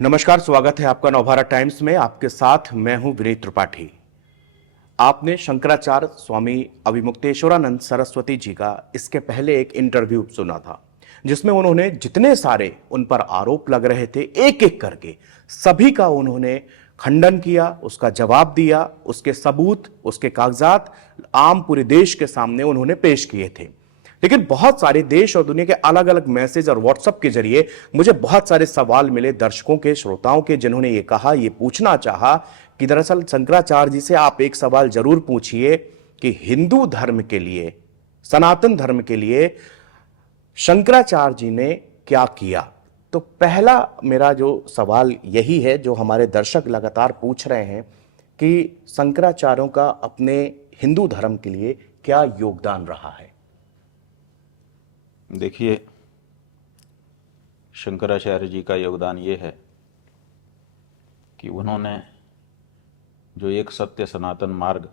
नमस्कार, स्वागत है आपका नवभारत टाइम्स में। आपके साथ मैं हूं विनीत त्रिपाठी। आपने शंकराचार्य स्वामी अभिमुक्तेश्वरानंद सरस्वती जी का इसके पहले एक इंटरव्यू सुना था, जिसमें उन्होंने जितने सारे उन पर आरोप लग रहे थे एक एक करके सभी का उन्होंने खंडन किया, उसका जवाब दिया, उसके सबूत, उसके कागजात आम पूरे देश के सामने उन्होंने पेश किए थे। लेकिन बहुत सारे देश और दुनिया के अलग अलग मैसेज और व्हाट्सएप के जरिए मुझे बहुत सारे सवाल मिले दर्शकों के, श्रोताओं के, जिन्होंने ये कहा, ये पूछना चाहा कि दरअसल शंकराचार्य जी से आप एक सवाल जरूर पूछिए कि हिंदू धर्म के लिए, सनातन धर्म के लिए शंकराचार्य जी ने क्या किया। तो पहला मेरा जो सवाल यही है, जो हमारे दर्शक लगातार पूछ रहे हैं कि शंकराचार्यों का अपने हिंदू धर्म के लिए क्या योगदान रहा है। देखिए, शंकराचार्य जी का योगदान ये है कि उन्होंने जो एक सत्य सनातन मार्ग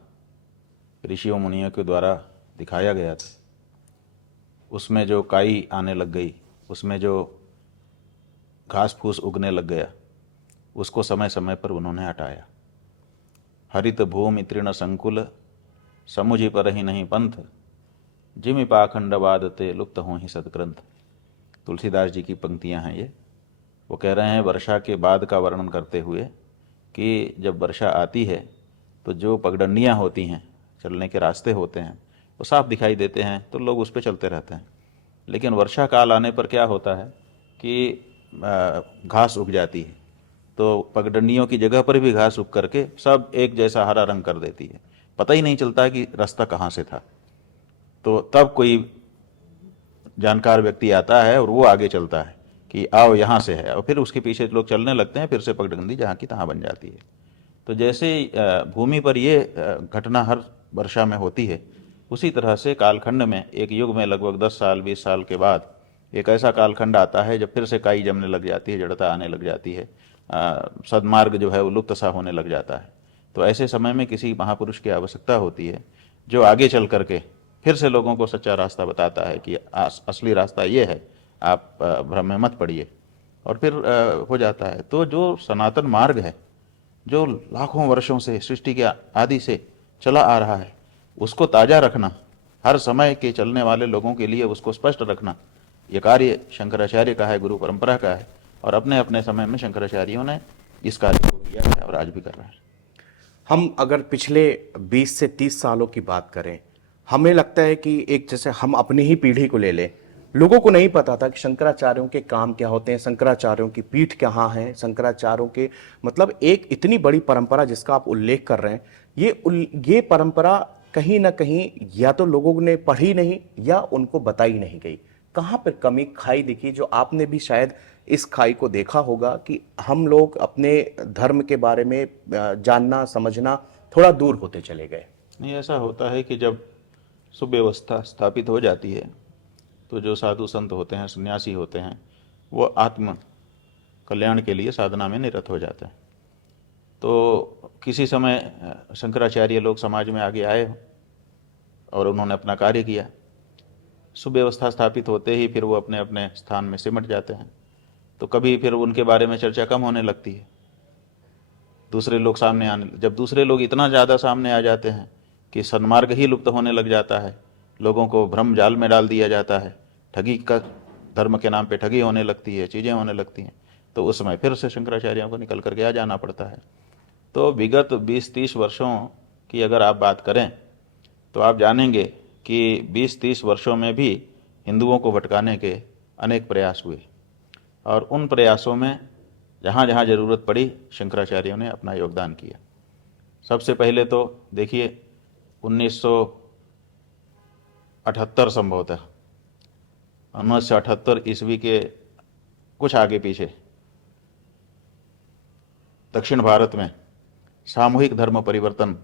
ऋषियों मुनियों के द्वारा दिखाया गया था, उसमें जो काई आने लग गई, उसमें जो घास फूस उगने लग गया, उसको समय समय पर उन्होंने हटाया। हरित भूमि तृण संकुल समुझि पर ही नहीं पंथ, जिमि पाखंडवाद ते लुप्त हों ही सदग्रंथ। तुलसीदास जी की पंक्तियां हैं ये। वो कह रहे हैं वर्षा के बाद का वर्णन करते हुए कि जब वर्षा आती है तो जो पगडंडियां होती हैं, चलने के रास्ते होते हैं, वो साफ दिखाई देते हैं तो लोग उस पर चलते रहते हैं। लेकिन वर्षा काल आने पर क्या होता है कि घास उग जाती है, तो पगडंडियों की जगह पर भी घास उग करके सब एक जैसा हरा रंग कर देती है, पता ही नहीं चलता कि रास्ता कहाँ से था। तो तब कोई जानकार व्यक्ति आता है और वो आगे चलता है कि आओ यहाँ से है, और फिर उसके पीछे लोग चलने लगते हैं, फिर से पगडंडी जहाँ की तहाँ बन जाती है। तो जैसे भूमि पर ये घटना हर वर्षा में होती है, उसी तरह से कालखंड में एक युग में लगभग 10 साल 20 साल के बाद एक ऐसा कालखंड आता है जब फिर से काई जमने लग जाती है, जड़ता आने लग जाती है, सदमार्ग जो है वो लुप्त सा होने लग जाता है। तो ऐसे समय में किसी महापुरुष की आवश्यकता होती है जो आगे चल करके फिर से लोगों को सच्चा रास्ता बताता है कि असली रास्ता ये है, आप भ्रम में मत पड़िए, और फिर हो जाता है। तो जो सनातन मार्ग है, जो लाखों वर्षों से सृष्टि के आदि से चला आ रहा है, उसको ताज़ा रखना, हर समय के चलने वाले लोगों के लिए उसको स्पष्ट रखना, ये कार्य शंकराचार्य का है, गुरु परंपरा का है। और अपने अपने समय में शंकराचार्यों ने इस कार्य को किया है और आज भी कर रहे हैं। हम अगर पिछले 20 से 30 सालों की बात करें, हमें लगता है कि एक जैसे हम अपनी ही पीढ़ी को ले लें, लोगों को नहीं पता था कि शंकराचार्यों के काम क्या होते हैं, शंकराचार्यों की पीठ कहाँ है, शंकराचार्यों के मतलब एक इतनी बड़ी परंपरा जिसका आप उल्लेख कर रहे हैं, ये परंपरा कहीं ना कहीं या तो लोगों ने पढ़ी नहीं या उनको बताई नहीं गई। कहाँ पर कमी खाई दिखी, जो आपने भी शायद इस खाई को देखा होगा कि हम लोग अपने धर्म के बारे में जानना समझना थोड़ा दूर होते चले गए। नहीं, ऐसा होता है कि जब सुव्यवस्था स्थापित हो जाती है तो जो साधु संत होते हैं, सन्यासी होते हैं, वो आत्म कल्याण के लिए साधना में निरत हो जाते हैं। तो किसी समय शंकराचार्य लोग समाज में आगे आए और उन्होंने अपना कार्य किया। सुव्यवस्था स्थापित होते ही फिर वो अपने अपने स्थान में सिमट जाते हैं। तो कभी फिर उनके बारे में चर्चा कम होने लगती है, दूसरे लोग सामने आने, जब दूसरे लोग इतना ज़्यादा सामने आ जाते हैं कि सन्मार्ग ही लुप्त होने लग जाता है, लोगों को भ्रम जाल में डाल दिया जाता है, ठगी का, धर्म के नाम पे ठगी होने लगती है, चीज़ें होने लगती हैं, तो उस समय फिर से शंकराचार्यों को निकल करके आ जाना पड़ता है। तो विगत 20-30 वर्षों की अगर आप बात करें तो आप जानेंगे कि 20-30 वर्षों में भी हिंदुओं को भटकाने के अनेक प्रयास हुए, और उन प्रयासों में जहाँ जहाँ ज़रूरत पड़ी शंकराचार्यों ने अपना योगदान किया। सबसे पहले तो देखिए 1978 संभवतः 1978 ईस्वी के कुछ आगे पीछे दक्षिण भारत में सामूहिक धर्म परिवर्तन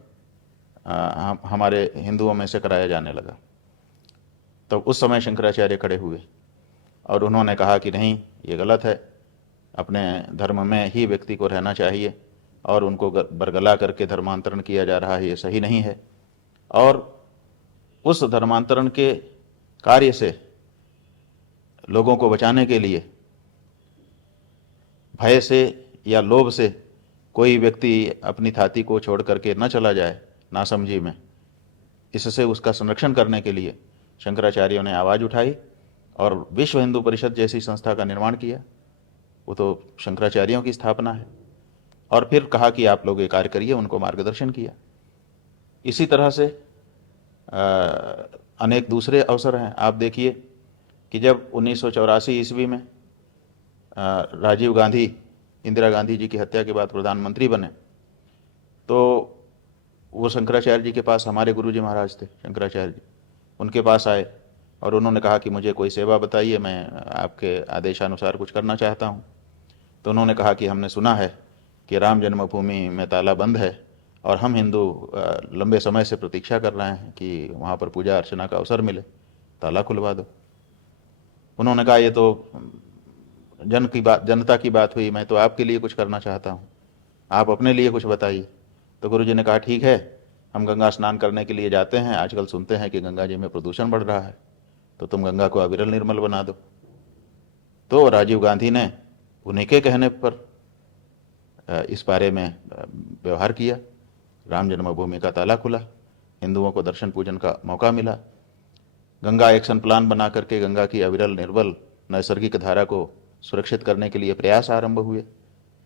हमारे हिंदुओं में से कराया जाने लगा। तो उस समय शंकराचार्य खड़े हुए और उन्होंने कहा कि नहीं, ये गलत है, अपने धर्म में ही व्यक्ति को रहना चाहिए, और उनको बरगला करके धर्मांतरण किया जा रहा है, ये सही नहीं है। और उस धर्मांतरण के कार्य से लोगों को बचाने के लिए भय से या लोभ से कोई व्यक्ति अपनी थाती को छोड़ करके न चला जाए नासमझी में, इससे उसका संरक्षण करने के लिए शंकराचार्यों ने आवाज़ उठाई और विश्व हिंदू परिषद जैसी संस्था का निर्माण किया। वो तो शंकराचार्यों की स्थापना है। और फिर कहा कि आप लोग ये कार्य करिए, उनको मार्गदर्शन किया। इसी तरह से अनेक दूसरे अवसर हैं। आप देखिए कि जब 1984 ईस्वी में राजीव गांधी इंदिरा गांधी जी की हत्या के बाद प्रधानमंत्री बने, तो वो शंकराचार्य जी के पास, हमारे गुरु जी महाराज थे शंकराचार्य जी, उनके पास आए और उन्होंने कहा कि मुझे कोई सेवा बताइए, मैं आपके आदेशानुसार कुछ करना चाहता हूँ। तो उन्होंने कहा कि हमने सुना है कि राम जन्मभूमि में ताला बंद है और हम हिंदू लंबे समय से प्रतीक्षा कर रहे हैं कि वहाँ पर पूजा अर्चना का अवसर मिले, ताला खुलवा दो। उन्होंने कहा ये तो जनता की बात हुई, मैं तो आपके लिए कुछ करना चाहता हूँ, आप अपने लिए कुछ बताइए। तो गुरुजी ने कहा ठीक है, हम गंगा स्नान करने के लिए जाते हैं, आजकल सुनते हैं कि गंगा जी में प्रदूषण बढ़ रहा है, तो तुम गंगा को अविरल निर्मल बना दो। तो राजीव गांधी ने उन्हीं के कहने पर इस बारे में व्यवहार किया। राम जन्मभूमि का ताला खुला, हिंदुओं को दर्शन पूजन का मौका मिला। गंगा एक्शन प्लान बना करके गंगा की अविरल निर्मल नैसर्गिक धारा को सुरक्षित करने के लिए प्रयास आरंभ हुए।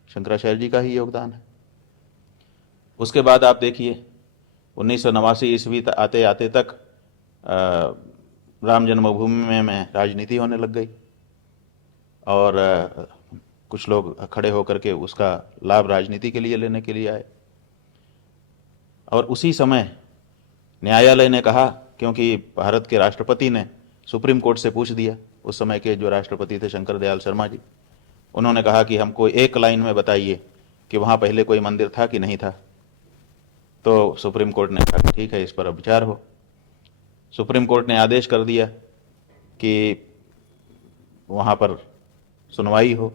शंकराचार्य जी का ही योगदान है। उसके बाद आप देखिए 1989 ईस्वी आते आते तक राम जन्मभूमि में राजनीति होने लग गई और कुछ लोग खड़े होकर के उसका लाभ राजनीति के लिए लेने के लिए आए। और उसी समय न्यायालय ने कहा, क्योंकि भारत के राष्ट्रपति ने सुप्रीम कोर्ट से पूछ दिया, उस समय के जो राष्ट्रपति थे शंकर दयाल शर्मा जी, उन्होंने कहा कि हमको एक लाइन में बताइए कि वहाँ पहले कोई मंदिर था कि नहीं था। तो सुप्रीम कोर्ट ने कहा ठीक है, इस पर अब विचार हो। सुप्रीम कोर्ट ने आदेश कर दिया कि वहाँ पर सुनवाई हो,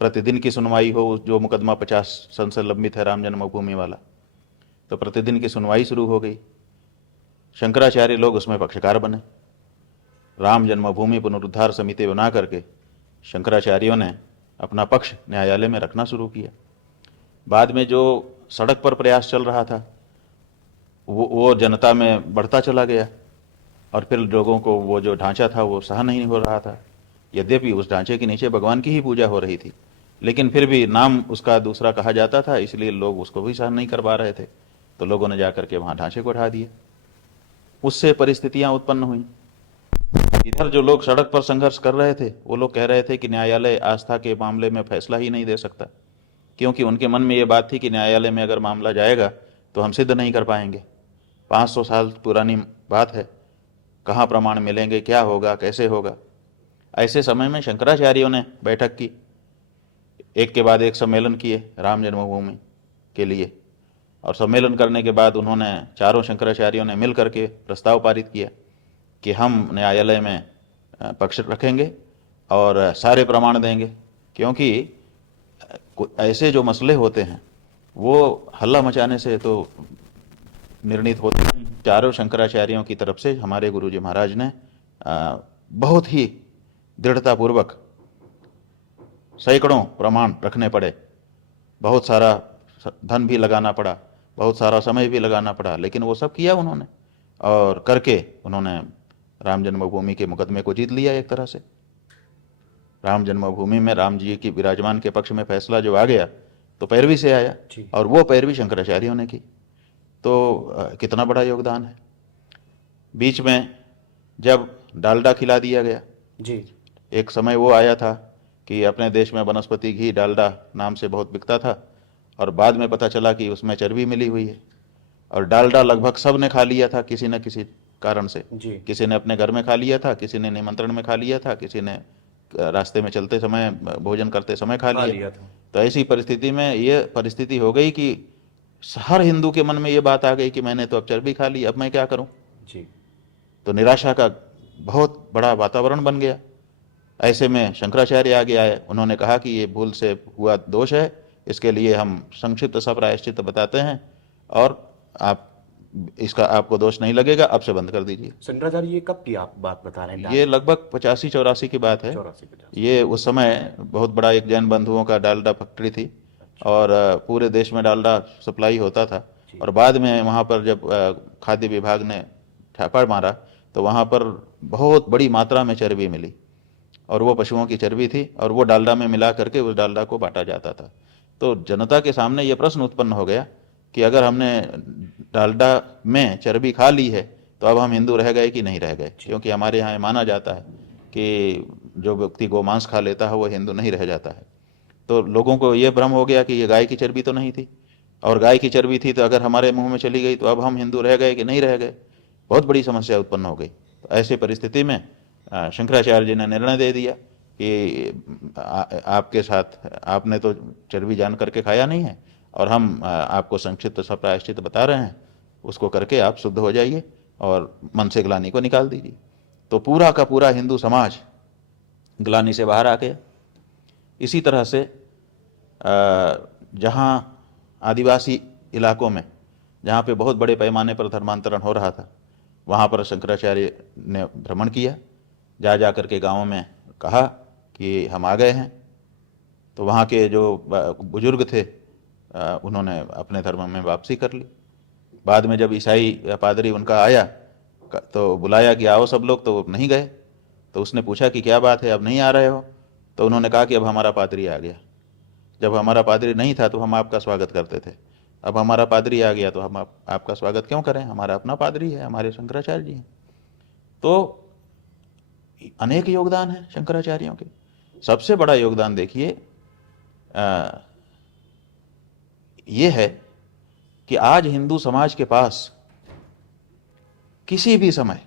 प्रतिदिन की सुनवाई हो। जो मुकदमा 50 सन से लंबित है राम जन्मभूमि वाला, तो प्रतिदिन की सुनवाई शुरू हो गई। शंकराचार्य लोग उसमें पक्षकार बने। राम जन्मभूमि पुनरुद्धार समिति बना करके शंकराचार्यों ने अपना पक्ष न्यायालय में रखना शुरू किया। बाद में जो सड़क पर प्रयास चल रहा था वो जनता में बढ़ता चला गया और फिर लोगों को वो जो ढांचा था वो सहन नहीं हो रहा था। यद्यपि उस ढांचे के नीचे भगवान की ही पूजा हो रही थी, लेकिन फिर भी नाम उसका दूसरा कहा जाता था, इसलिए लोग उसको भी सहन नहीं कर पा रहे थे। तो लोगों ने जाकर के वहाँ ढांचे को ढा दिया। उससे परिस्थितियाँ उत्पन्न हुई। इधर जो लोग सड़क पर संघर्ष कर रहे थे वो लोग कह रहे थे कि न्यायालय आस्था के मामले में फैसला ही नहीं दे सकता, क्योंकि उनके मन में ये बात थी कि न्यायालय में अगर मामला जाएगा तो हम सिद्ध नहीं कर पाएंगे। 500 साल पुरानी बात है, कहाँ प्रमाण मिलेंगे, क्या होगा, कैसे होगा। ऐसे समय में शंकराचार्यों ने बैठक की, एक के बाद एक सम्मेलन किए राम जन्मभूमि के लिए। और सम्मेलन करने के बाद उन्होंने, चारों शंकराचार्यों ने मिल करके प्रस्ताव पारित किया कि हम न्यायालय में पक्ष रखेंगे और सारे प्रमाण देंगे, क्योंकि ऐसे जो मसले होते हैं वो हल्ला मचाने से तो निर्णीत होते हैं। चारों शंकराचार्यों की तरफ से हमारे गुरुजी महाराज ने बहुत ही दृढ़तापूर्वक सैकड़ों प्रमाण रखने पड़े, बहुत सारा धन भी लगाना पड़ा, बहुत सारा समय भी लगाना पड़ा, लेकिन वो सब किया उन्होंने और करके उन्होंने राम जन्मभूमि के मुकदमे को जीत लिया। एक तरह से राम जन्मभूमि में राम जी की विराजमान के पक्ष में फैसला जो आ गया तो पैरवी से आया, और वो पैरवी शंकराचार्यों ने की। तो कितना बड़ा योगदान है। बीच में जब डालडा खिला दिया गया जी, एक समय वो आया था कि अपने देश में वनस्पति घी डालडा नाम से बहुत बिकता था, और बाद में पता चला कि उसमें चर्बी मिली हुई है। और डालडा लगभग सब ने खा लिया था किसी न किसी कारण से। किसी ने अपने घर में खा लिया था, किसी ने निमंत्रण में खा लिया था, किसी ने रास्ते में चलते समय, भोजन करते समय खा लिया था। तो ऐसी परिस्थिति में ये परिस्थिति हो गई कि हर हिंदू के मन में ये बात आ गई कि मैंने तो अब चर्बी खा ली, अब मैं क्या करूं। तो निराशा का बहुत बड़ा वातावरण बन गया। ऐसे में शंकराचार्य आगे आए, उन्होंने कहा कि ये भूल से हुआ दोष है, इसके लिए हम संक्षिप्त सा प्रायश्चित बताते हैं और आप इसका आपको दोष नहीं लगेगा, अब से बंद कर दीजिए। शंकराचार्य ये कब की आप बात बता रहे हैं? ये लगभग 85-84 की बात है। 84-50। ये उस समय बहुत बड़ा एक जैन बंधुओं का डालडा फैक्ट्री थी, और पूरे देश में डालडा सप्लाई होता था। और बाद में वहाँ पर जब खाद्य विभाग ने छापा मारा तो वहाँ पर बहुत बड़ी मात्रा में चर्बी मिली, और वो पशुओं की चर्बी थी, और वो डालडा में मिला करके उस डालडा को बांटा जाता था। तो जनता के सामने ये प्रश्न उत्पन्न हो गया कि अगर हमने डालडा में चर्बी खा ली है तो अब हम हिंदू रह गए कि नहीं रह गए, क्योंकि हमारे यहाँ माना जाता है कि जो व्यक्ति गोमांस खा लेता है वो हिंदू नहीं रह जाता है। तो लोगों को ये भ्रम हो गया कि ये गाय की चर्बी तो नहीं थी, और गाय की चर्बी थी तो अगर हमारे मुंह में चली गई तो अब हम हिंदू रह गए कि नहीं रह गए। बहुत बड़ी समस्या उत्पन्न हो गई। तो ऐसी परिस्थिति में शंकराचार्य जी ने निर्णय दे दिया कि आपके साथ आपने तो चर्बी जान करके खाया नहीं है, और हम आपको संक्षिप्त सा प्रायश्चित बता रहे हैं, उसको करके आप शुद्ध हो जाइए और मन से ग्लानि को निकाल दीजिए। तो पूरा का पूरा हिंदू समाज ग्लानि से बाहर आ गया। इसी तरह से जहाँ आदिवासी इलाकों में जहाँ पे बहुत बड़े पैमाने पर धर्मांतरण हो रहा था, वहाँ पर शंकराचार्य ने भ्रमण किया, जा कर के गाँवों में कहा कि हम आ गए हैं। तो वहाँ के जो बुजुर्ग थे उन्होंने अपने धर्म में वापसी कर ली। बाद में जब ईसाई पादरी उनका आया तो बुलाया कि आओ सब लोग, तो नहीं गए। तो उसने पूछा कि क्या बात है, अब नहीं आ रहे हो? तो उन्होंने कहा कि अब हमारा पादरी आ गया। जब हमारा पादरी नहीं था तो हम आपका स्वागत करते थे, अब हमारा पादरी आ गया तो हम आपका स्वागत क्यों करें, हमारा अपना पादरी है, हमारे शंकराचार्य जी हैं। तो अनेक योगदान हैं शंकराचार्यों के। सबसे बड़ा योगदान देखिए ये है कि आज हिंदू समाज के पास किसी भी समय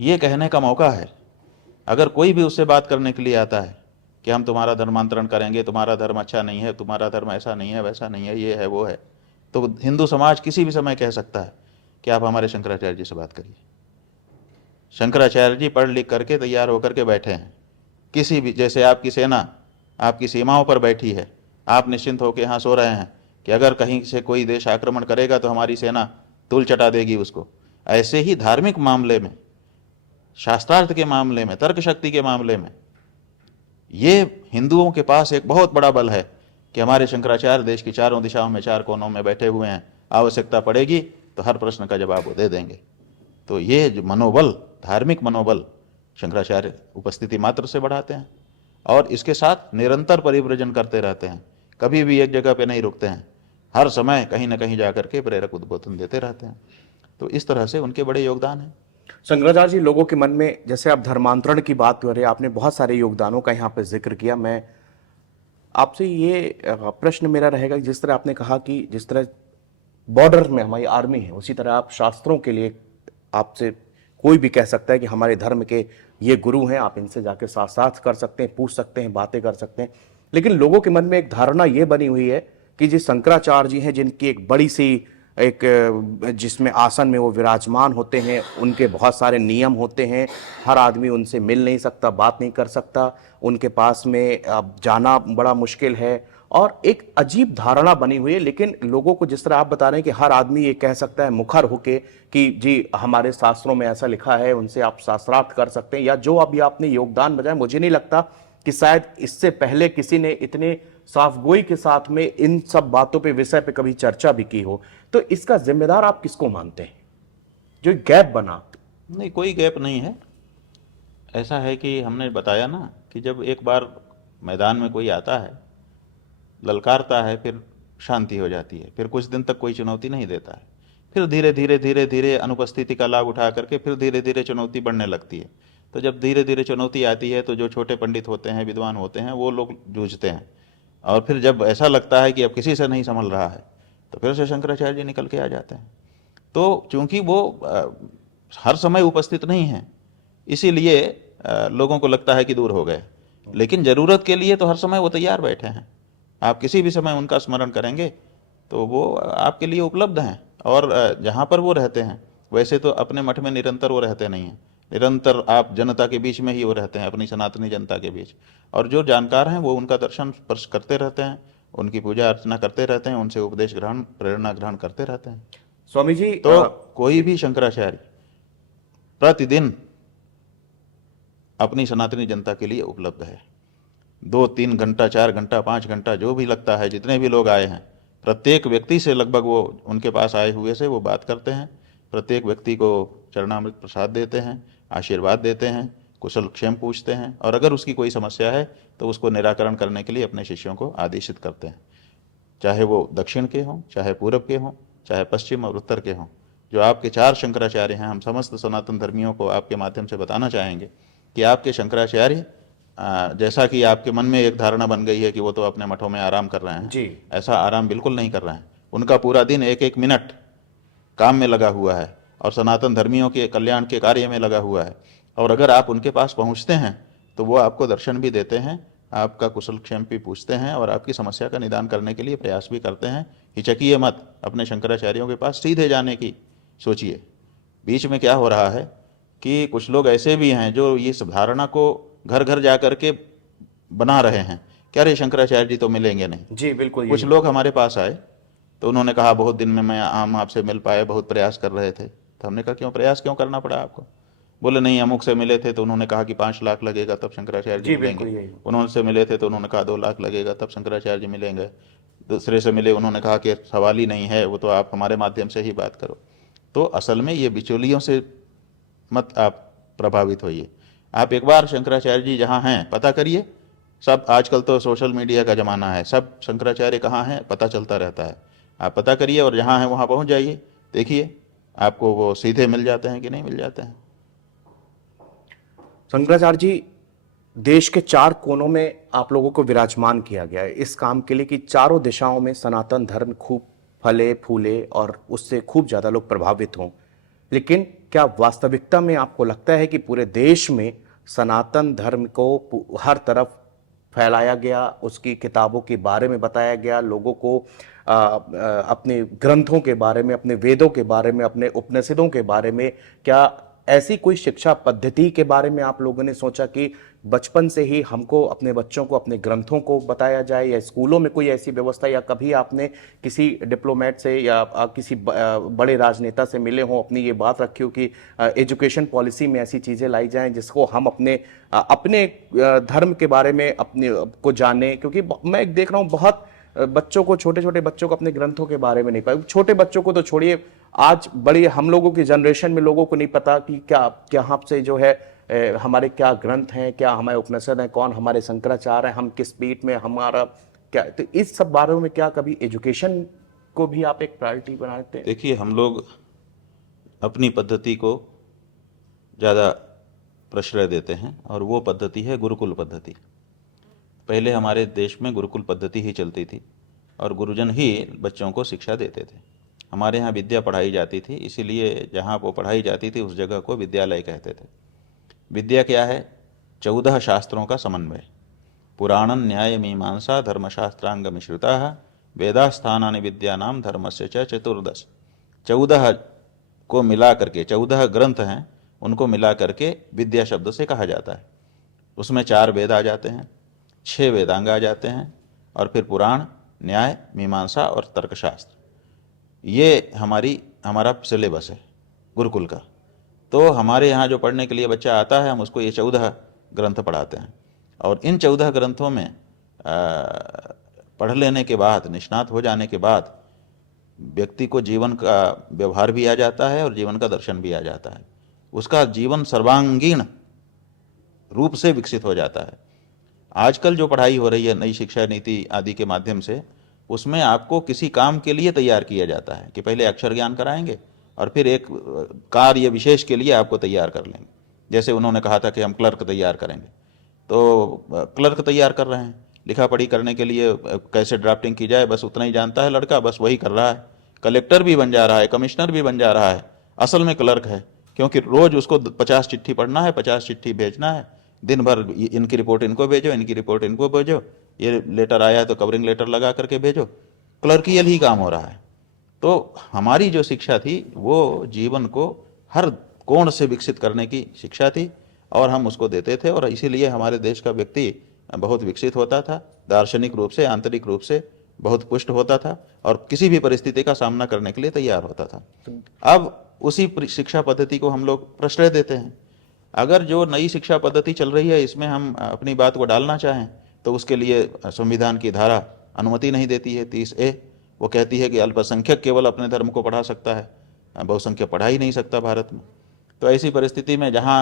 ये कहने का मौका है, अगर कोई भी उससे बात करने के लिए आता है कि हम तुम्हारा धर्मांतरण करेंगे, तुम्हारा धर्म अच्छा नहीं है, तुम्हारा धर्म ऐसा नहीं है, वैसा नहीं है, ये है वो है, तो हिंदू समाज किसी भी समय कह सकता है कि आप हमारे शंकराचार्य जी से बात करिए। शंकराचार्य जी पढ़ लिख करके तैयार होकर के बैठे हैं। किसी भी, जैसे आपकी सेना आपकी सीमाओं पर बैठी है, आप निश्चिंत होकर यहाँ सो रहे हैं कि अगर कहीं से कोई देश आक्रमण करेगा तो हमारी सेना तूल चटा देगी उसको। ऐसे ही धार्मिक मामले में, शास्त्रार्थ के मामले में, तर्क शक्ति के मामले में ये हिंदुओं के पास एक बहुत बड़ा बल है कि हमारे शंकराचार्य देश की चारों दिशाओं में, चार कोनों में बैठे हुए हैं, आवश्यकता पड़ेगी तो हर प्रश्न का जवाब वो दे देंगे। तो ये जो मनोबल, धार्मिक मनोबल शंकराचार्य उपस्थिति मात्र से बढ़ाते हैं, और इसके साथ निरंतर परिव्रजन करते रहते हैं, कभी भी एक जगह पे नहीं रुकते हैं, हर समय कहीं ना कहीं जाकर के प्रेरक उद्बोधन देते रहते हैं। तो इस तरह से उनके बड़े योगदान हैं। शंकराचार्य जी, लोगों के मन में, जैसे आप धर्मांतरण की बात कर रहे हैं, आपने बहुत सारे योगदानों का यहाँ पे जिक्र किया। मैं आपसे ये प्रश्न मेरा रहेगा कि जिस तरह आपने कहा कि जिस तरह बॉर्डर में हमारी आर्मी है, उसी तरह आप शास्त्रों के लिए, आपसे कोई भी कह सकता है कि हमारे धर्म के ये गुरु हैं, आप इनसे जाके साथ साथ कर सकते हैं, पूछ सकते हैं, बातें कर सकते हैं। लेकिन लोगों के मन में एक धारणा ये बनी हुई है कि जिस शंकराचार्य जी हैं, जिनकी एक बड़ी सी एक जिसमें आसन में वो विराजमान होते हैं, उनके बहुत सारे नियम होते हैं, हर आदमी उनसे मिल नहीं सकता, बात नहीं कर सकता, उनके पास में अब जाना बड़ा मुश्किल है, और एक अजीब धारणा बनी हुई है। लेकिन लोगों को जिस तरह आप बता रहे हैं कि हर आदमी ये कह सकता है मुखर होके कि जी हमारे शास्त्रों में ऐसा लिखा है, उनसे आप शास्त्रार्थ कर सकते हैं, या जो अभी आपने योगदान बताया, मुझे नहीं लगता कि शायद इससे पहले किसी ने इतने साफगोई के साथ में इन सब बातों पे, विषय पे कभी चर्चा भी की हो। तो इसका जिम्मेदार आप किसको मानते हैं, जो गैप बना? नहीं, कोई गैप नहीं है। ऐसा है कि हमने बताया ना कि जब एक बार मैदान में कोई आता है, ललकारता है, फिर शांति हो जाती है, फिर कुछ दिन तक कोई चुनौती नहीं देता है, फिर धीरे धीरे धीरे धीरे अनुपस्थिति का लाभ उठा करके फिर धीरे धीरे चुनौती बढ़ने लगती है। तो जब धीरे धीरे चुनौती आती है तो जो छोटे पंडित होते हैं, विद्वान होते हैं, वो लोग जूझते हैं, और फिर जब ऐसा लगता है कि अब किसी से नहीं संभल रहा है तो फिर से शंकराचार्य जी निकल के आ जाते हैं। तो चूंकि वो हर समय उपस्थित नहीं हैं, इसीलिए लोगों को लगता है कि दूर हो गए, लेकिन ज़रूरत के लिए तो हर समय वो तैयार बैठे हैं। आप किसी भी समय उनका स्मरण करेंगे तो वो आपके लिए उपलब्ध हैं। और जहाँ पर वो रहते हैं, वैसे तो अपने मठ में निरंतर वो रहते नहीं हैं, निरंतर आप जनता के बीच में ही वो रहते हैं, अपनी सनातनी जनता के बीच। और जो जानकार हैं वो उनका दर्शन स्पर्श करते रहते हैं, उनकी पूजा अर्चना करते रहते हैं, उनसे उपदेश ग्रहण, प्रेरणा ग्रहण करते रहते हैं। स्वामी जी तो कोई भी शंकराचार्य प्रतिदिन अपनी सनातनी जनता के लिए उपलब्ध है। 2-3 घंटा, 4 घंटा, 5 घंटा, जो भी लगता है, जितने भी लोग आए हैं, प्रत्येक व्यक्ति से लगभग वो उनके पास आए हुए से वो बात करते हैं, प्रत्येक व्यक्ति को चरणामृत प्रसाद देते हैं, आशीर्वाद देते हैं, कुशल क्षेम पूछते हैं, और अगर उसकी कोई समस्या है तो उसको निराकरण करने के लिए अपने शिष्यों को आदेशित करते हैं, चाहे वो दक्षिण के हों, चाहे पूरब के हों, चाहे पश्चिम और उत्तर के हों। जो आपके 4 शंकराचार्य हैं, हम समस्त सनातन धर्मियों को आपके माध्यम से बताना चाहेंगे कि आपके शंकराचार्य, जैसा कि आपके मन में एक धारणा बन गई है कि वो तो अपने मठों में आराम कर रहे हैं जी, ऐसा आराम बिल्कुल नहीं कर रहे हैं। उनका पूरा दिन एक एक मिनट काम में लगा हुआ है और सनातन धर्मियों के कल्याण के कार्य में लगा हुआ है। और अगर आप उनके पास पहुंचते हैं तो वो आपको दर्शन भी देते हैं, आपका कुशल क्षेम भी पूछते हैं और आपकी समस्या का निदान करने के लिए प्रयास भी करते हैं। हिचकिए मत अपने शंकराचार्यों के पास सीधे जाने की सोचिए। बीच में क्या हो रहा है कि कुछ लोग ऐसे भी हैं जो इस धारणा को घर घर जा कर के बना रहे हैं कि अरे शंकराचार्य जी तो मिलेंगे नहीं। जी बिल्कुल। कुछ लोग हमारे पास आए तो उन्होंने कहा बहुत दिन में हम आपसे मिल पाए, बहुत प्रयास कर रहे थे। तो हमने कहा क्यों प्रयास क्यों करना पड़ा आपको? बोले नहीं, अमुक से मिले थे तो उन्होंने कहा कि 5 लाख लगेगा तब शंकराचार्य जी जी मिलेंगे। बिल्कुल यही। उन्होंने मिले थे तो उन्होंने कहा 2 लाख लगेगा तब शंकराचार्य जी मिलेंगे। दूसरे से मिले, उन्होंने कहा कि सवाल ही नहीं है, वो तो आप हमारे माध्यम से ही बात करो। तो असल में ये बिचौलियों से मत आप प्रभावित होइए। आप एक बार शंकराचार्य जी जहाँ हैं पता करिए। सब आजकल तो सोशल मीडिया का ज़माना है, सब शंकराचार्य कहाँ हैं पता चलता रहता है। आप पता करिए और जहाँ हैं वहाँ पहुँच जाइए, देखिए आपको वो सीधे मिल जाते हैं कि नहीं मिल जाते हैं। शंकराचार्य जी, देश के 4 कोनों में आप लोगों को विराजमान किया गया है इस काम के लिए कि चारों दिशाओं में सनातन धर्म खूब फले फूले और उससे खूब ज़्यादा लोग प्रभावित हों। लेकिन क्या वास्तविकता में आपको लगता है कि पूरे देश में सनातन धर्म को हर तरफ फैलाया गया, उसकी किताबों के बारे में बताया गया, लोगों को अपने ग्रंथों के बारे में, अपने वेदों के बारे में, अपने उपनिषदों के बारे में, क्या ऐसी कोई शिक्षा पद्धति के बारे में आप लोगों ने सोचा कि बचपन से ही हमको अपने बच्चों को अपने ग्रंथों को बताया जाए, या स्कूलों में कोई ऐसी व्यवस्था, या कभी आपने किसी डिप्लोमेट से या किसी बड़े राजनेता से मिले हों, अपनी ये बात रखी हो कि एजुकेशन पॉलिसी में ऐसी चीज़ें लाई जाएं जिसको हम अपने धर्म के बारे में अपने को जाने? क्योंकि मैं देख रहा हूँ बहुत बच्चों को, छोटे छोटे बच्चों को अपने ग्रंथों के बारे में नहीं पता। छोटे बच्चों को तो छोड़िए, आज बड़ी हम लोगों की जनरेशन में लोगों को नहीं पता कि क्या यहाँ से जो है हमारे क्या ग्रंथ हैं, क्या हमारे उपनिषद हैं, कौन हमारे शंकराचार्य हैं, हम किस पीठ में, हमारा क्या। तो इस सब बारे में क्या कभी एजुकेशन को भी आप एक प्रायोरिटी बनाते हैं? देखिए, हम लोग अपनी पद्धति को ज़्यादा प्रश्रय देते हैं और वो पद्धति है गुरुकुल पद्धति। पहले हमारे देश में गुरुकुल पद्धति ही चलती थी और गुरुजन ही बच्चों को शिक्षा देते थे। हमारे यहाँ विद्या पढ़ाई जाती थी, इसीलिए जहाँ वो पढ़ाई जाती थी उस जगह को विद्यालय कहते थे। विद्या क्या है? 14 शास्त्रों का समन्वय। पुराणं न्याय मीमांसा धर्मशास्त्रांग मिश्रिता वेदास्थानानि विद्यानाम धर्मस्य च 14। 14 को मिला करके 14 ग्रंथ हैं, उनको मिला करके विद्या शब्द से कहा जाता है। उसमें 4 वेद आ जाते हैं, 6 वेदांग आ जाते हैं और फिर पुराण, न्याय, मीमांसा और तर्कशास्त्र। ये हमारा सिलेबस है गुरुकुल का। तो हमारे यहाँ जो पढ़ने के लिए बच्चा आता है, हम उसको ये 14 ग्रंथ पढ़ाते हैं और इन 14 ग्रंथों में पढ़ लेने के बाद, निष्णात हो जाने के बाद व्यक्ति को जीवन का व्यवहार भी आ जाता है और जीवन का दर्शन भी आ जाता है। उसका जीवन सर्वांगीण रूप से विकसित हो जाता है। आजकल जो पढ़ाई हो रही है नई शिक्षा नीति आदि के माध्यम से, उसमें आपको किसी काम के लिए तैयार किया जाता है कि पहले अक्षर ज्ञान कराएंगे और फिर एक कार्य विशेष के लिए आपको तैयार कर लेंगे। जैसे उन्होंने कहा था कि हम क्लर्क तैयार करेंगे, तो क्लर्क तैयार कर रहे हैं। लिखा पढ़ी करने के लिए कैसे ड्राफ्टिंग की जाए बस उतना ही जानता है लड़का, बस वही कर रहा है। कलेक्टर भी बन जा रहा है, कमिश्नर भी बन जा रहा है, असल में क्लर्क है, क्योंकि रोज उसको 50 चिट्ठी पढ़ना है, 50 चिट्ठी भेजना है। दिन भर इनकी रिपोर्ट इनको भेजो, इनकी रिपोर्ट इनको भेजो, ये लेटर आया तो कवरिंग लेटर लगा करके भेजो। क्लर्कियल ही काम हो रहा है। तो हमारी जो शिक्षा थी वो जीवन को हर कोण से विकसित करने की शिक्षा थी और हम उसको देते थे और इसीलिए हमारे देश का व्यक्ति बहुत विकसित होता था, दार्शनिक रूप से, आंतरिक रूप से बहुत पुष्ट होता था और किसी भी परिस्थिति का सामना करने के लिए तैयार होता था। अब उसी शिक्षा पद्धति को हम लोग प्रश्रय देते हैं। अगर जो नई शिक्षा पद्धति चल रही है इसमें हम अपनी बात को डालना चाहें तो उसके लिए संविधान की धारा अनुमति नहीं देती है। 30A वो कहती है कि अल्पसंख्यक केवल अपने धर्म को पढ़ा सकता है, बहुसंख्यक पढ़ा ही नहीं सकता भारत में। तो ऐसी परिस्थिति में जहाँ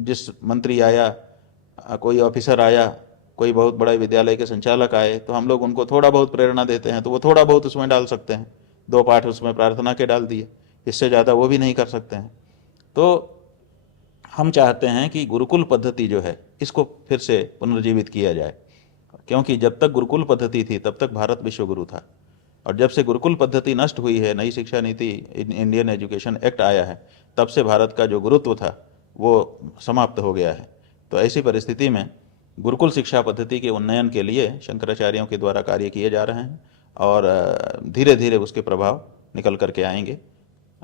जिस मंत्री आया, कोई ऑफिसर आया, कोई बहुत बड़ा विद्यालय के संचालक आए, तो हम लोग उनको थोड़ा बहुत प्रेरणा देते हैं, तो वो थोड़ा बहुत उसमें डाल सकते हैं। 2 पाठ उसमें प्रार्थना के डाल दिए, इससे ज़्यादा वो भी नहीं कर सकते हैं। तो हम चाहते हैं कि गुरुकुल पद्धति जो है इसको फिर से पुनर्जीवित किया जाए, क्योंकि जब तक गुरुकुल पद्धति थी तब तक भारत विश्वगुरु था, और जब से गुरुकुल पद्धति नष्ट हुई है, नई शिक्षा नीति इंडियन एजुकेशन एक्ट आया है, तब से भारत का जो गुरुत्व था वो समाप्त हो गया है। तो ऐसी परिस्थिति में गुरुकुल शिक्षा पद्धति के उन्नयन के लिए शंकराचार्यों के द्वारा कार्य किए जा रहे हैं और धीरे धीरे उसके प्रभाव निकल करके आएंगे।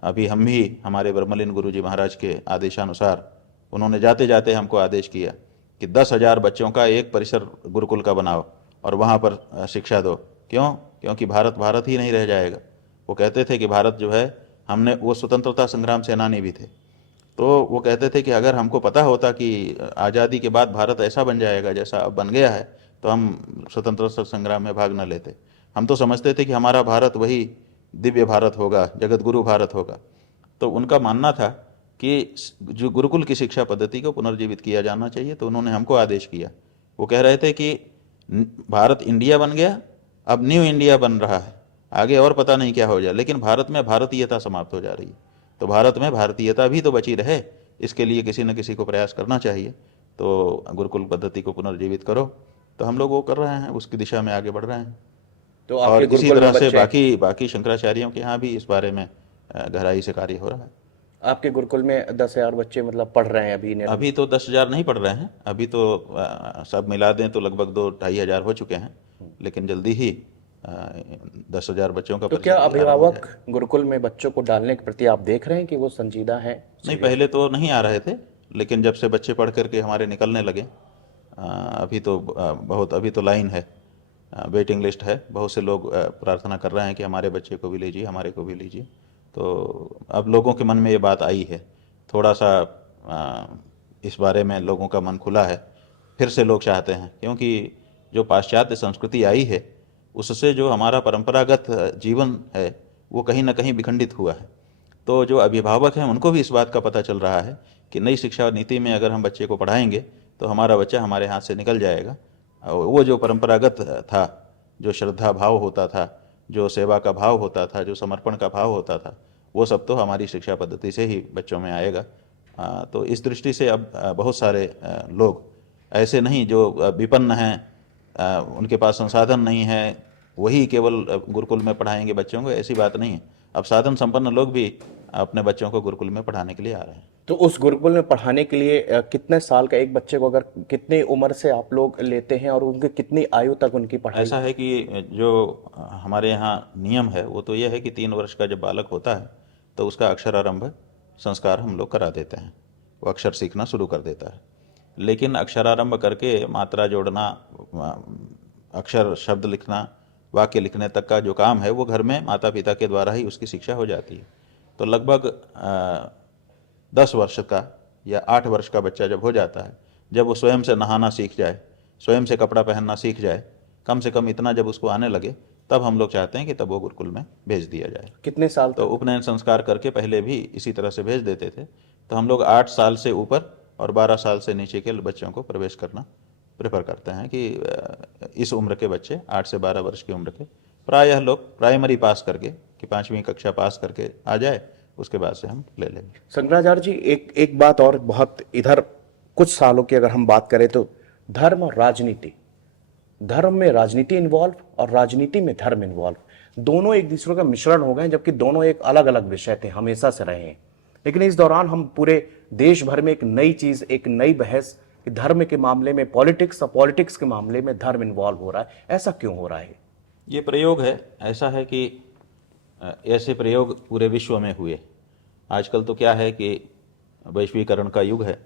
अभी हम भी हमारे ब्रह्मलीन गुरु जी महाराज के आदेशानुसार उन्होंने जाते जाते हमको आदेश किया कि 10,000 बच्चों का एक परिसर गुरुकुल का बनाओ और वहाँ पर शिक्षा दो। क्यों? क्योंकि भारत भारत ही नहीं रह जाएगा। वो कहते थे कि भारत जो है, हमने, वो स्वतंत्रता संग्राम सेनानी भी थे, तो वो कहते थे कि अगर हमको पता होता कि आज़ादी के बाद भारत ऐसा बन जाएगा जैसा अब बन गया है, तो हम स्वतंत्रता संग्राम में भाग न लेते। हम तो समझते थे कि हमारा भारत वही दिव्य भारत होगा, जगत गुरु भारत होगा। तो उनका मानना था कि जो गुरुकुल की शिक्षा पद्धति को पुनर्जीवित किया जाना चाहिए, तो उन्होंने हमको आदेश किया। वो कह रहे थे कि भारत इंडिया बन गया, अब न्यू इंडिया बन रहा है, आगे और पता नहीं क्या हो जाए, लेकिन भारत में भारतीयता समाप्त हो जा रही है। तो भारत में भारतीयता भी तो बची रहे, इसके लिए किसी न किसी को प्रयास करना चाहिए। तो गुरुकुल पद्धति को पुनर्जीवित करो, तो हम लोग वो कर रहे हैं, उसकी दिशा में आगे बढ़ रहे हैं। तो और आपके इसी गुरुकुल में तरह से बच्चे, बाकी शंकराचार्यों के यहाँ भी इस बारे में गहराई से कार्य हो रहा है। आपके गुरुकुल में 10,000 बच्चे मतलब पढ़ रहे हैं अभी अभी तो 10,000 नहीं पढ़ रहे हैं, अभी तो सब मिला दें तो लगभग 2-2.5 हज़ार हो चुके हैं, लेकिन जल्दी ही 10,000 बच्चों का तो क्या परिसर भी आरंभ हो अभिभावक जाएगा। गुरुकुल में बच्चों को डालने के प्रति आप देख रहे हैं कि वो संजीदा हैं? नहीं, पहले तो नहीं आ रहे थे, लेकिन जब से बच्चे पढ़ करके हमारे निकलने लगे, अभी तो बहुत, अभी तो लाइन है, वेटिंग लिस्ट है, बहुत से लोग प्रार्थना कर रहे हैं कि हमारे बच्चे को भी लीजिए, हमारे को भी लीजिए। तो अब लोगों के मन में ये बात आई है, थोड़ा सा इस बारे में लोगों का मन खुला है, फिर से लोग चाहते हैं, क्योंकि जो पाश्चात्य संस्कृति आई है उससे जो हमारा परंपरागत जीवन है वो कहीं ना कहीं विखंडित हुआ है। तो जो अभिभावक हैं उनको भी इस बात का पता चल रहा है कि नई शिक्षा नीति में अगर हम बच्चे को पढ़ाएंगे तो हमारा बच्चा हमारे हाथ से निकल जाएगा। और वो जो परंपरागत था, जो श्रद्धा भाव होता था, जो सेवा का भाव होता था, जो समर्पण का भाव होता था, वो सब तो हमारी शिक्षा पद्धति से ही बच्चों में आएगा। तो इस दृष्टि से अब बहुत सारे लोग ऐसे नहीं जो विपन्न हैं, उनके पास संसाधन नहीं है, वही केवल गुरुकुल में पढ़ाएंगे बच्चों को, ऐसी बात नहीं है। अब साधन संपन्न लोग भी अपने बच्चों को गुरुकुल में पढ़ाने के लिए आ रहे हैं। तो उस गुरुकुल में पढ़ाने के लिए कितने साल का एक बच्चे को, अगर कितनी उम्र से आप लोग लेते हैं और उनकी कितनी आयु तक उनकी पढ़ाई? ऐसा है कि जो हमारे यहाँ नियम है वो तो यह है कि 3 वर्ष का जब बालक होता है तो उसका अक्षरारंभ संस्कार हम लोग करा देते हैं, वो अक्षर सीखना शुरू कर देता है। लेकिन अक्षरारंभ करके मात्रा जोड़ना, अक्षर शब्द लिखना, वाक्य लिखने तक का जो काम है वो घर में माता पिता के द्वारा ही उसकी शिक्षा हो जाती है। तो लगभग 10 वर्ष का या 8 वर्ष का बच्चा जब हो जाता है, जब वो स्वयं से नहाना सीख जाए, स्वयं से कपड़ा पहनना सीख जाए, कम से कम इतना जब उसको आने लगे, तब हम लोग चाहते हैं कि तब वो गुरुकुल में भेज दिया जाए। कितने साल तो तक? उपनयन संस्कार करके पहले भी इसी तरह से भेज देते थे। तो हम लोग 8 साल से ऊपर और 12 साल से नीचे के बच्चों को प्रवेश करना प्रेफर करते हैं कि इस उम्र के बच्चे, 8 से 12 वर्ष की उम्र के, प्रायः लोग प्राइमरी पास करके, कि 5वीं कक्षा पास करके आ जाए, उसके बाद से हम ले लेंगे। शंकराचार्य जी, एक बात और, बहुत इधर कुछ सालों की अगर हम बात करें तो धर्म और राजनीति, धर्म में राजनीति इन्वॉल्व और राजनीति में धर्म इन्वॉल्व, दोनों एक दूसरे का मिश्रण हो गए, जबकि दोनों एक अलग अलग विषय थे, हमेशा से रहे हैं। लेकिन इस दौरान हम पूरे देश भर में एक नई चीज, एक नई बहस कि धर्म के मामले में पॉलिटिक्स और पॉलिटिक्स के मामले में धर्म इन्वॉल्व हो रहा है। ऐसा क्यों हो रहा है? ये प्रयोग है, ऐसा है कि ऐसे प्रयोग पूरे विश्व में हुए। आजकल तो क्या है कि वैश्वीकरण का युग है।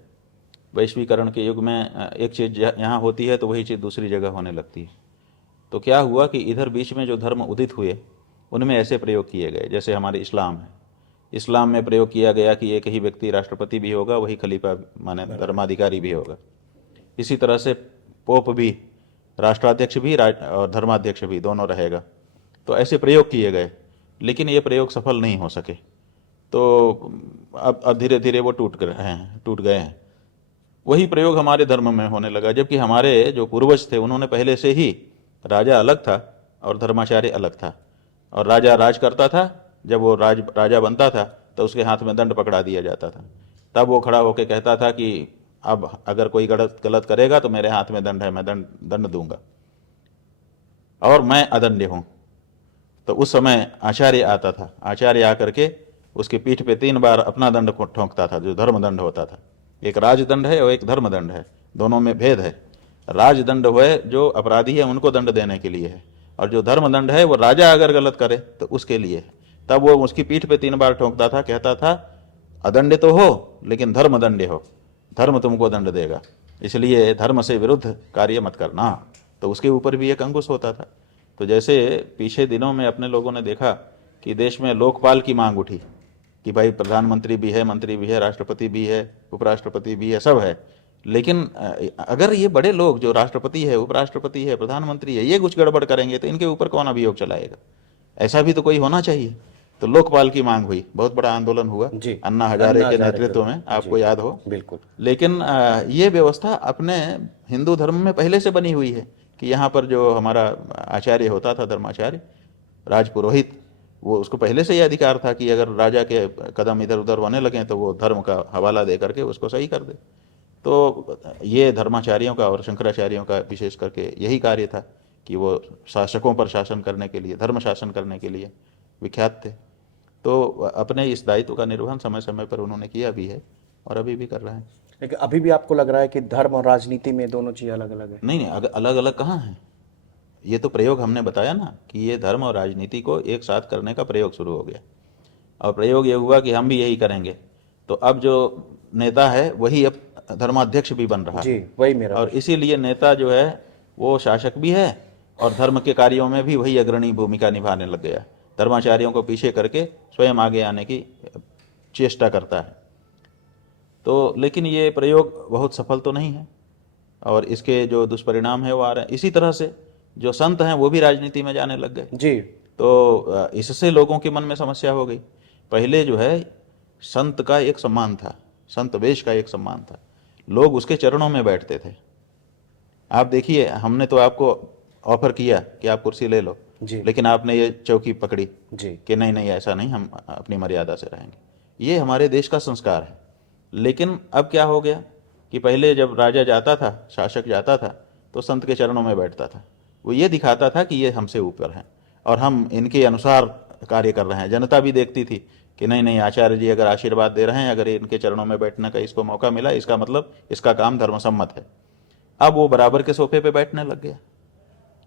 वैश्वीकरण के युग में एक चीज़ यहाँ होती है तो वही चीज़ दूसरी जगह होने लगती है। तो क्या हुआ कि इधर बीच में जो धर्म उदित हुए उनमें ऐसे प्रयोग किए गए, जैसे हमारे इस्लाम है, इस्लाम में प्रयोग किया गया कि एक ही व्यक्ति राष्ट्रपति भी होगा, वही खलीफा माने धर्माधिकारी भी होगा। इसी तरह से पोप भी राष्ट्राध्यक्ष भी और धर्माध्यक्ष भी दोनों रहेगा। तो ऐसे प्रयोग किए गए, लेकिन ये प्रयोग सफल नहीं हो सके। तो अब धीरे धीरे वो टूट गए हैं। वही प्रयोग हमारे धर्म में होने लगा, जबकि हमारे जो पूर्वज थे उन्होंने पहले से ही, राजा अलग था और धर्माचार्य अलग था। और राजा राज करता था, जब वो राजा बनता था तो उसके हाथ में दंड पकड़ा दिया जाता था। तब वो खड़ा होकर कहता था कि अब अगर कोई गलत करेगा तो मेरे हाथ में दंड है, मैं दंड दूंगा और मैं अदंड हूं। तो उस समय आचार्य आता था, आचार्य आकर के उसकी पीठ पे 3 बार अपना दंड ठोंकता था, जो धर्म दंड होता था। एक राजदंड है और एक धर्म दंड है, दोनों में भेद है। राजदंड हुए जो अपराधी है उनको दंड देने के लिए है, और जो धर्म दंड है वो राजा अगर गलत करे तो उसके लिए है। तब वो उसकी पीठ पे 3 बार ठोंकता था, कहता था अदंड तो हो लेकिन धर्म दंड हो, धर्म तुमको दंड देगा, इसलिए धर्म से विरुद्ध कार्य मत करना। तो उसके ऊपर भी एक अंकुश होता था। तो जैसे पीछे दिनों में अपने लोगों ने देखा कि देश में लोकपाल की मांग उठी कि भाई प्रधानमंत्री भी है, मंत्री भी है, राष्ट्रपति भी है, उपराष्ट्रपति भी है, सब है, लेकिन अगर ये बड़े लोग जो राष्ट्रपति है, उपराष्ट्रपति है, प्रधानमंत्री है, ये कुछ गड़बड़ करेंगे तो इनके ऊपर कौन अभियोग चलाएगा? ऐसा भी तो कोई होना चाहिए। तो लोकपाल की मांग हुई, बहुत बड़ा आंदोलन हुआ जी, अन्ना हजारे के हजारे नेतृत्व में, आपको जी, याद हो। बिल्कुल। लेकिन ये व्यवस्था अपने हिंदू धर्म में पहले से बनी हुई है कि यहाँ पर जो हमारा आचार्य होता था, धर्माचार्य, राजपुरोहित, वो उसको पहले से ये अधिकार था कि अगर राजा के कदम इधर उधर होने लगे तो वो धर्म का हवाला दे करके उसको सही कर दे। तो ये धर्माचार्यों का और शंकराचार्यों का विशेष करके यही कार्य था कि वो शासकों पर शासन करने के लिए, धर्म शासन करने के लिए विख्यात थे। तो अपने इस दायित्व का निर्वहन समय समय पर उन्होंने किया भी है और अभी भी कर रहे हैं। लेकिन अभी भी आपको लग रहा है कि धर्म और राजनीति में दोनों चीज अलग अलग है? नहीं, अलग अलग कहाँ है। ये तो प्रयोग हमने बताया ना कि ये धर्म और राजनीति को एक साथ करने का प्रयोग शुरू हो गया, और प्रयोग ये हुआ कि हम भी यही करेंगे। तो अब जो नेता है वही अब धर्माध्यक्ष भी बन रहा जी, है, वही मेरा और इसीलिए नेता जो है वो शासक भी है और धर्म के कार्यों में भी वही अग्रणी भूमिका निभाने लग गया। धर्माचार्यों को पीछे करके स्वयं आगे आने की चेष्टा करता है। तो लेकिन ये प्रयोग बहुत सफल तो नहीं है, और इसके जो दुष्परिणाम है वो आ रहे हैं। इसी तरह से जो संत हैं वो भी राजनीति में जाने लग गए। जी, तो इससे लोगों के मन में समस्या हो गई। पहले जो है संत का एक सम्मान था, संत वेश का एक सम्मान था, लोग उसके चरणों में बैठते थे। आप देखिए, हमने तो आपको ऑफर किया कि आप कुर्सी ले लो, जी, लेकिन आपने ये चौकी पकड़ी जी, कि नहीं नहीं ऐसा नहीं, हम अपनी मर्यादा से रहेंगे। ये हमारे देश का संस्कार है। लेकिन अब क्या हो गया कि पहले जब राजा जाता था, शासक जाता था, तो संत के चरणों में बैठता था। वो ये दिखाता था कि ये हमसे ऊपर हैं और हम इनके अनुसार कार्य कर रहे हैं। जनता भी देखती थी कि नहीं नहीं, आचार्य जी अगर आशीर्वाद दे रहे हैं, अगर इनके चरणों में बैठने का इसको मौका मिला, इसका मतलब इसका काम धर्मसम्मत है। अब वो बराबर के सोफे पे बैठने लग गया।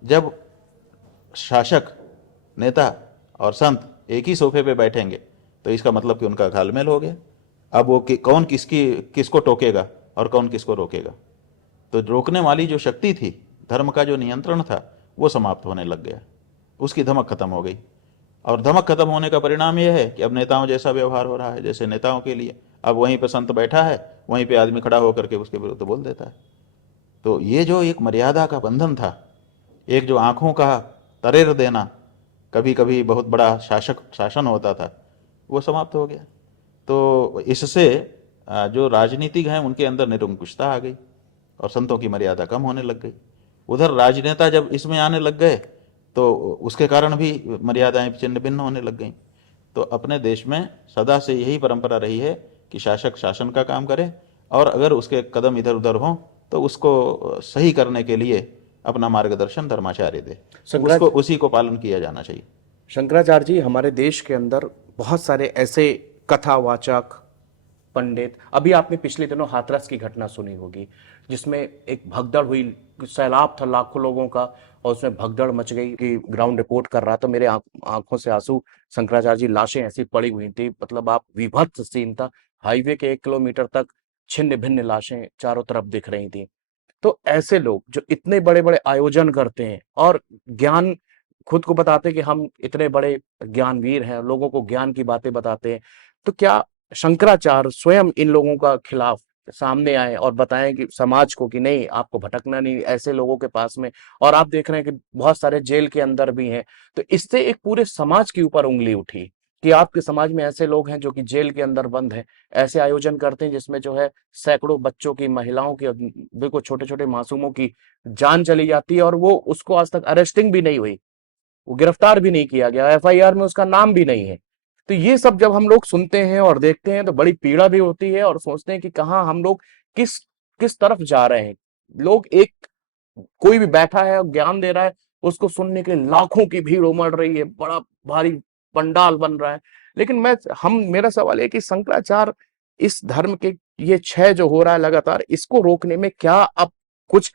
जब शासक, नेता और संत एक ही सोफे पे बैठेंगे तो इसका मतलब कि उनका घालमेल हो गया। अब वो कौन किसको टोकेगा और कौन किसको रोकेगा। तो रोकने वाली जो शक्ति थी, धर्म का जो नियंत्रण था, वो समाप्त होने लग गया, उसकी धमक खत्म हो गई। और धमक खत्म होने का परिणाम यह है कि अब नेताओं जैसा व्यवहार हो रहा है जैसे नेताओं के लिए। अब वहीं पे संत बैठा है, वहीं पे आदमी खड़ा होकर के उसके विरुद्ध बोल देता है। तो ये जो एक मर्यादा का बंधन था, एक जो आंखों का तरेर देना, कभी कभी बहुत बड़ा शासन होता था, वो समाप्त हो गया। तो इससे जो राजनीतिक हैं उनके अंदर निरंकुशता आ गई और संतों की मर्यादा कम होने लग गई। उधर राजनेता जब इसमें आने लग गए तो उसके कारण भी मर्यादाएं छिन्न भिन्न होने लग गई। तो अपने देश में सदा से यही परंपरा रही है कि शासक शासन का काम करे, और अगर उसके कदम इधर उधर हों तो उसको सही करने के लिए अपना मार्गदर्शन धर्माचार्य दे, उसको उसी को पालन किया जाना चाहिए। शंकराचार्य जी, हमारे देश के अंदर बहुत सारे ऐसे कथावाचक पंडित, अभी आपने पिछले दिनों हाथरस की घटना सुनी होगी जिसमें एक भगदड़ हुई, सैलाब था लाखों लोगों का, और उसमें भगदड़ मच गई कि ग्राउंड रिपोर्ट कर रहा था, मेरे आंखों से आंसू, शंकराचार्य जी लाशें ऐसी पड़ी हुई थी, मतलब आप, विभत्स सीन था, हाईवे के 1 किलोमीटर तक छिन्न भिन्न लाशें चारों तरफ दिख रही थी। तो ऐसे लोग जो इतने बड़े-बड़े आयोजन करते हैं और ज्ञान खुद को बताते हैं कि हम इतने बड़े ज्ञानवीर हैं, लोगों को ज्ञान की बातें बताते हैं, तो क्या शंकराचार्य स्वयं इन लोगों का खिलाफ सामने आए और बताएं कि समाज को कि नहीं, आपको भटकना नहीं ऐसे लोगों के पास में। और आप देख रहे हैं कि बहुत सारे जेल के अंदर भी हैं, तो इससे एक पूरे समाज के ऊपर उंगली उठी कि आपके समाज में ऐसे लोग हैं जो कि जेल के अंदर बंद हैं, ऐसे आयोजन करते हैं जिसमें जो है सैकड़ों बच्चों की, महिलाओं की, बिल्कुल छोटे छोटे मासूमों की जान चली जाती है और वो उसको आज तक अरेस्टिंग भी नहीं हुई, वो गिरफ्तार भी नहीं किया गया, एफआईआर में उसका नाम भी नहीं है। तो ये सब जब हम लोग सुनते हैं और देखते हैं तो बड़ी पीड़ा भी होती है और सोचते हैं कि कहाँ हम लोग किस किस तरफ जा रहे हैं। लोग एक, कोई भी बैठा है और ज्ञान दे रहा है, उसको सुनने के लिए लाखों की भीड़ उमड़ रही है, बड़ा भारी पंडाल बन रहा है। लेकिन मैं हम मेरा सवाल है कि शंकराचार्य इस धर्म के ये क्षय जो हो रहा है लगातार, इसको रोकने में क्या अब कुछ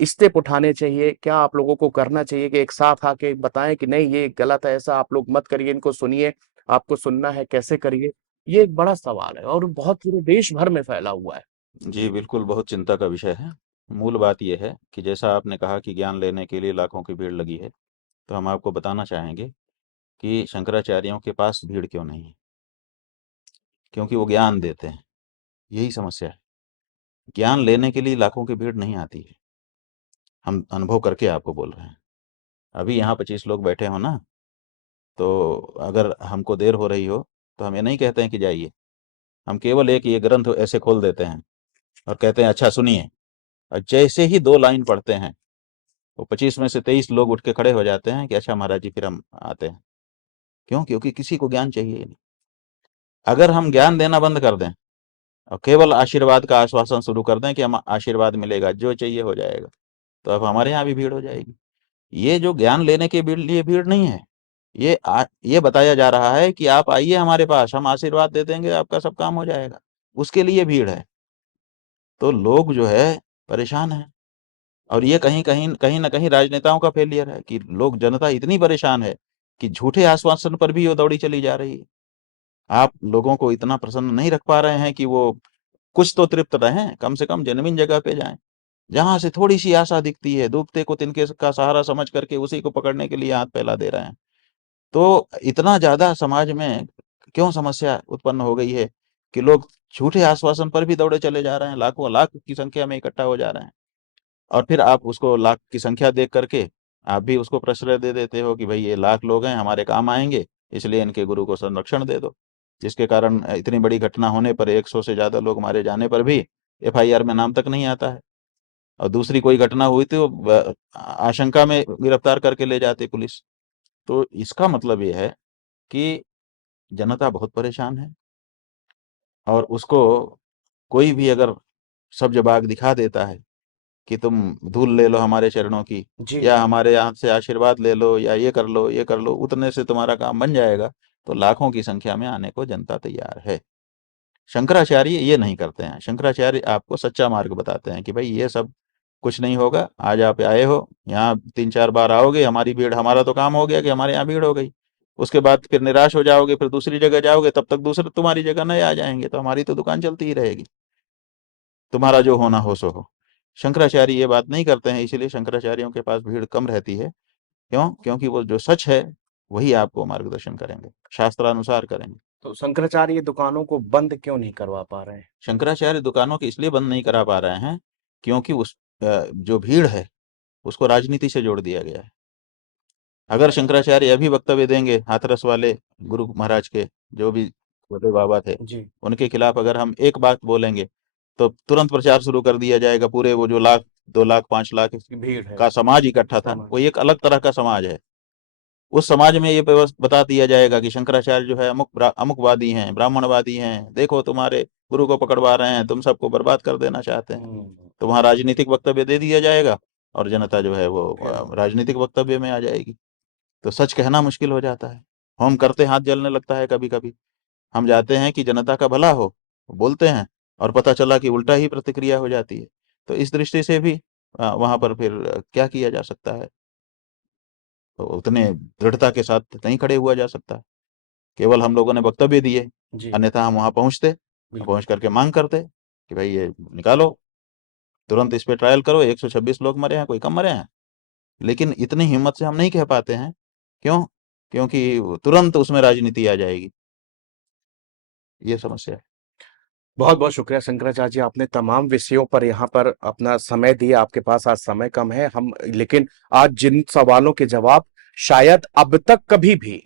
स्टेप उठाने चाहिए? क्या आप लोगों को करना चाहिए कि एक साथ आके बताएं कि नहीं ये गलत है, ऐसा आप लोग मत करिए, इनको सुनिए, आपको सुनना है कैसे करिए? ये एक बड़ा सवाल है और बहुत पूरे देश भर में फैला हुआ है। जी बिल्कुल, बहुत चिंता का विषय है। मूल बात यह है कि जैसा आपने कहा कि ज्ञान लेने के लिए लाखों की भीड़ लगी है, तो हम आपको बताना चाहेंगे कि शंकराचार्यों के पास भीड़ क्यों नहीं है। क्योंकि वो ज्ञान देते हैं, यही समस्या है। ज्ञान लेने के लिए लाखों की भीड़ नहीं आती है। हम अनुभव करके आपको बोल रहे हैं। अभी यहाँ 25 लोग बैठे हो ना, तो अगर हमको देर हो रही हो तो हम ये नहीं कहते हैं कि जाइए। हम केवल एक ये ग्रंथ ऐसे खोल देते हैं और कहते हैं अच्छा सुनिए, और जैसे ही 2 लाइन पढ़ते हैं, वो 25 में से 23 लोग उठ के खड़े हो जाते हैं कि अच्छा महाराज जी फिर हम आते हैं। क्यों? क्योंकि किसी को ज्ञान चाहिए ही नहीं। अगर हम ज्ञान देना बंद कर दें और केवल आशीर्वाद का आश्वासन शुरू कर दें कि हम आशीर्वाद मिलेगा, जो चाहिए हो जाएगा, तो अब हमारे यहाँ भी भीड़ हो जाएगी। ये जो ज्ञान लेने के लिए भीड़ नहीं है, ये बताया जा रहा है कि आप आइए हमारे पास, हम आशीर्वाद दे देंगे, आपका सब काम हो जाएगा, उसके लिए भीड़ है। तो लोग जो है परेशान हैं। और ये कहीं कहीं कहीं ना कहीं राजनेताओं का फेलियर है कि लोग, जनता इतनी परेशान है कि झूठे आश्वासन पर भी वो दौड़ी चली जा रही है। आप लोगों को इतना प्रसन्न नहीं रख पा रहे हैं कि वो कुछ तो तृप्त रहें, कम से कम जेन्युइन जगह पे जाएं, जहां से थोड़ी सी आशा दिखती है। डूबते को तिनके का सहारा समझ करके उसी को पकड़ने के लिए हाथ फैला दे रहे हैं। तो इतना ज्यादा समाज में क्यों समस्या उत्पन्न हो गई है कि लोग झूठे आश्वासन पर भी दौड़े चले जा रहे हैं, लाखों लाख की संख्या में इकट्ठा हो जा रहे हैं। और फिर आप उसको लाख की संख्या देख करके आप भी उसको प्रश्रय दे देते हो कि भाई ये लाख लोग हैं, हमारे काम आएंगे, इसलिए इनके गुरु को संरक्षण दे दो। जिसके कारण इतनी बड़ी घटना होने पर, 100 से ज्यादा लोग मारे जाने पर भी एफआईआर में नाम तक नहीं आता है। और दूसरी कोई घटना हुई तो आशंका में गिरफ्तार करके ले जाती पुलिस। तो इसका मतलब ये है कि जनता बहुत परेशान है, और उसको कोई भी अगर सब्ज बाग दिखा देता है कि तुम धूल ले लो हमारे चरणों की, जी या जी। हमारे यहाँ से आशीर्वाद ले लो, या ये कर लो ये कर लो, उतने से तुम्हारा काम बन जाएगा, तो लाखों की संख्या में आने को जनता तैयार है। शंकराचार्य ये नहीं करते हैं। शंकराचार्य आपको सच्चा मार्ग बताते हैं कि भाई ये सब कुछ नहीं होगा। आज आप आए हो, यहाँ 3-4 बार आओगे, हमारी भीड़, हमारा तो काम हो गया कि हमारे यहाँ भीड़ हो गई। उसके बाद फिर निराश हो जाओगे, फिर दूसरी जगह जाओगे, तब तक दूसरे तुम्हारी जगह नए आ जाएंगे, तो हमारी तो दुकान चलती ही रहेगी। तुम्हारा जो होना हो सो हो। शंकराचार्य ये बात नहीं करते हैं, इसीलिए शंकराचार्यों के पास भीड़ कम रहती है। क्यों? क्योंकि वो जो सच है वही आपको मार्गदर्शन करेंगे, शास्त्रानुसार करेंगे। तो शंकराचार्य ये दुकानों को बंद क्यों नहीं करवा पा रहे हैं? शंकराचार्य दुकानों को इसलिए बंद नहीं करा पा रहे हैं क्योंकि जो भीड़ है उसको राजनीति से जोड़ दिया गया है। अगर शंकराचार्य अभी वक्तव्य देंगे, हाथरस वाले गुरु महाराज के, जो भी बड़े बाबा थे, जी। उनके खिलाफ अगर हम एक बात बोलेंगे तो तुरंत प्रचार शुरू कर दिया जाएगा। पूरे वो जो लाख, 2 लाख, 5 लाख की भीड़ है। का समाज इकट्ठा था, समाज। वो एक अलग तरह का समाज है। उस समाज में ये बता दिया जाएगा कि शंकराचार्य जो है अमुकवादी हैं, ब्राह्मणवादी हैं, देखो तुम्हारे गुरु को पकड़वा रहे हैं, तुम सबको बर्बाद कर देना चाहते हैं। हम्म। तो वहां राजनीतिक वक्तव्य दे दिया जाएगा और जनता जो है वो फिर राजनीतिक वक्तव्य में आ जाएगी। तो सच कहना मुश्किल हो जाता है। हम करते हाथ जलने लगता है कभी कभी। हम जाते हैं कि जनता का भला हो, बोलते हैं, और पता चला कि उल्टा ही प्रतिक्रिया हो जाती है। तो इस दृष्टि से भी वहां पर फिर क्या किया जा सकता है? तो उतने दृढ़ता के साथ नहीं खड़े हुआ जा सकता। केवल हम लोगों ने वक्तव्य दिए, जी। अन्यथा हम वहां पहुंचते, बिल्कुल। पहुंच करके मांग करते कि भाई ये निकालो। तुरंत इस पे ट्रायल करो, 126 लोग मरे हैं, कोई कम मरे हैं। लेकिन इतनी हिम्मत से हम नहीं कह पाते हैं। क्यों? क्योंकि तुरंत उसमें राजनीति आ जाएगी। ये समस्या है। बहुत बहुत शुक्रिया शंकराचार्य जी, आपने तमाम विषयों पर यहाँ पर अपना समय दिया। आपके पास आज समय कम है, लेकिन आज जिन सवालों के जवाब शायद अब तक कभी भी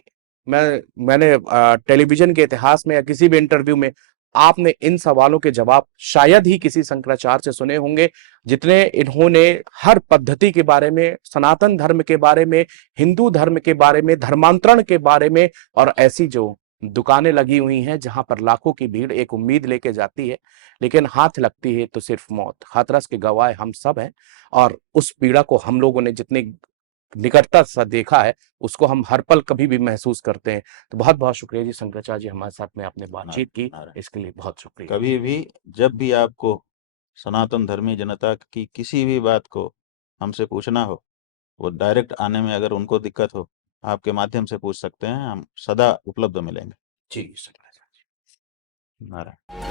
मैंने टेलीविजन के इतिहास में या किसी भी इंटरव्यू में आपने इन सवालों के जवाब शायद ही किसी शंकराचार्य से सुने होंगे, जितने इन्होंने हर पद्धति के बारे में, सनातन धर्म के बारे में, हिंदू धर्म के बारे में, धर्मांतरण के बारे में, और ऐसी जो दुकानें लगी हुई हैं जहां पर लाखों की भीड़ एक उम्मीद लेके जाती है, लेकिन हाथ लगती है तो सिर्फ मौत। हाथरस के गवाह हम सब हैं, और उस पीड़ा को हम लोगों ने जितनी निकटता से देखा है उसको हम हर पल कभी भी महसूस करते हैं। तो बहुत बहुत शुक्रिया जी शंकराचार्य जी, हमारे साथ में आपने बातचीत की, इसके लिए बहुत शुक्रिया। कभी भी जब भी आपको सनातन धर्मी जनता की किसी भी बात को हमसे पूछना हो, वो डायरेक्ट आने में अगर उनको दिक्कत हो, आपके माध्यम से पूछ सकते हैं, हम सदा उपलब्ध मिलेंगे। जी शंकराचार्य जी। नारायण।